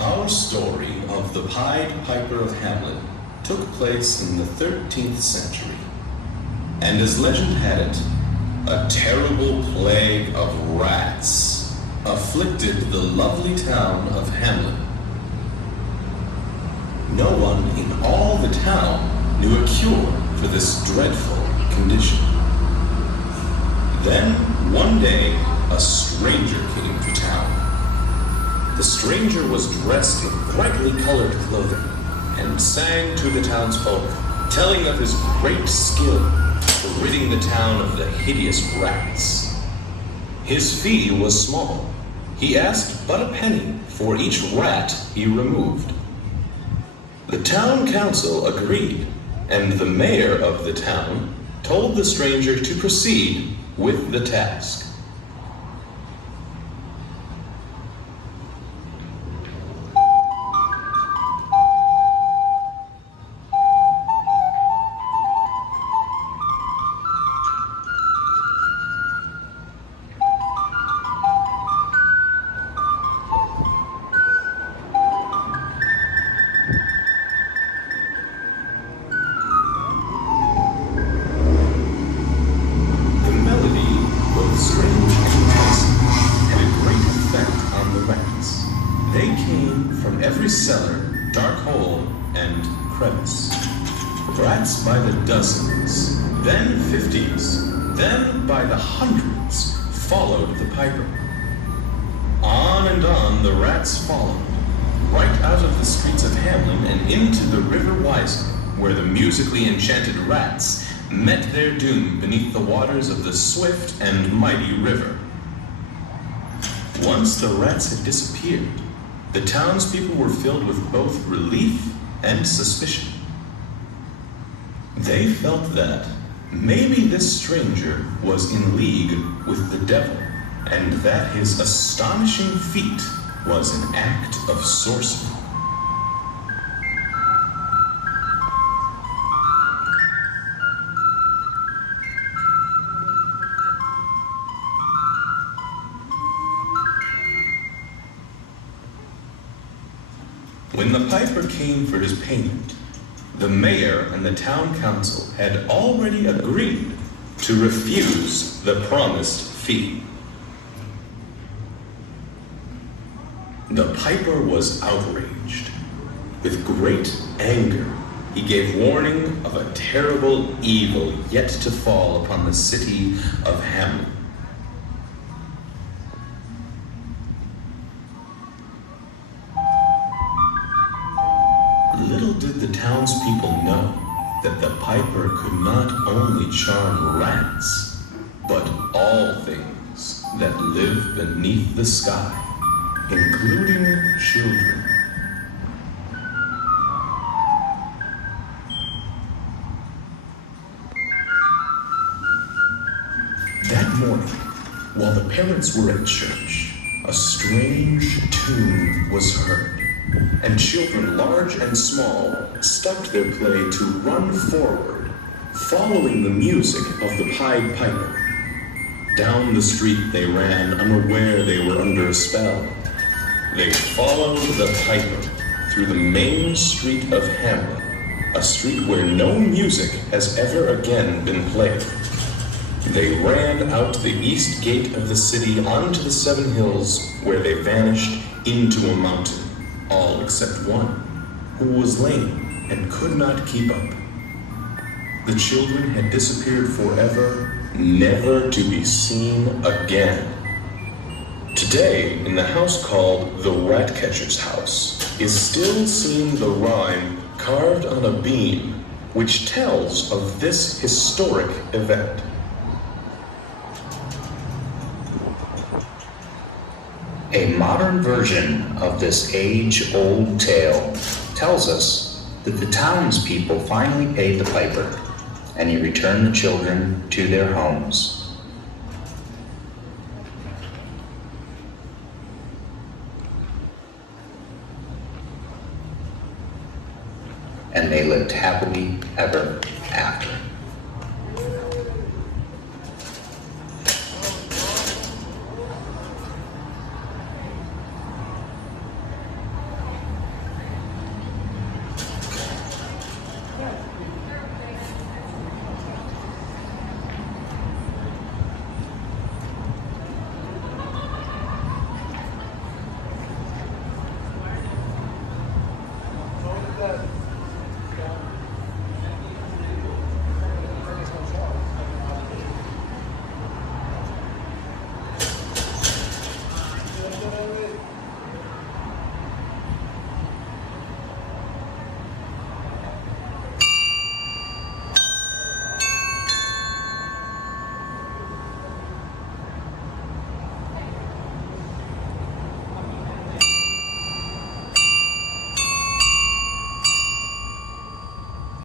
Our story of the Pied Piper of Hamlin took place in the 13th century, and as legend had it, a terrible plague of rats afflicted the lovely town of Hamlin. No one in all the town knew a cure for this dreadful condition. Then, one day, a stranger came to town. The stranger was dressed in brightly colored clothing and sang to the townsfolk, telling of his great skill for ridding the town of the hideous rats. His fee was small. He asked but a penny for each rat he removed. The town council agreed, and the mayor of the town told the stranger to proceed with the task. Cellar, dark hole, and crevice. Rats by the dozens, then 50s, then by the hundreds followed the piper. On and on the rats followed, right out of the streets of Hamlin and into the River Wiser, where the musically enchanted rats met their doom beneath the waters of the swift and mighty river. Once the rats had disappeared, the townspeople were filled with both relief and suspicion. They felt that maybe this stranger was in league with the devil, and that his astonishing feat was an act of sorcery. When the piper came for his payment, the mayor and the town council had already agreed to refuse the promised fee. The piper was outraged. With great anger, he gave warning of a terrible evil yet to fall upon the city of Hamlin. Little did the townspeople know that the piper could not only charm rats, but all things that live beneath the sky, including children. That morning, while the parents were at church, a strange tune was heard, and children large and small stopped their play to run forward, following the music of the Pied Piper. Down the street they ran, unaware they were under a spell. They followed the piper through the main street of Hamlin, a street where no music has ever again been played. They ran out the east gate of the city onto the 7 hills, where they vanished into a mountain, all except one, who was lame and could not keep up. The children had disappeared forever, never to be seen again. Today, in the house called the Ratcatcher's House, is still seen the rhyme carved on a beam, which tells of this historic event. A modern version of this age-old tale tells us that the townspeople finally paid the piper, and he returned the children to their homes. And they lived happily ever after.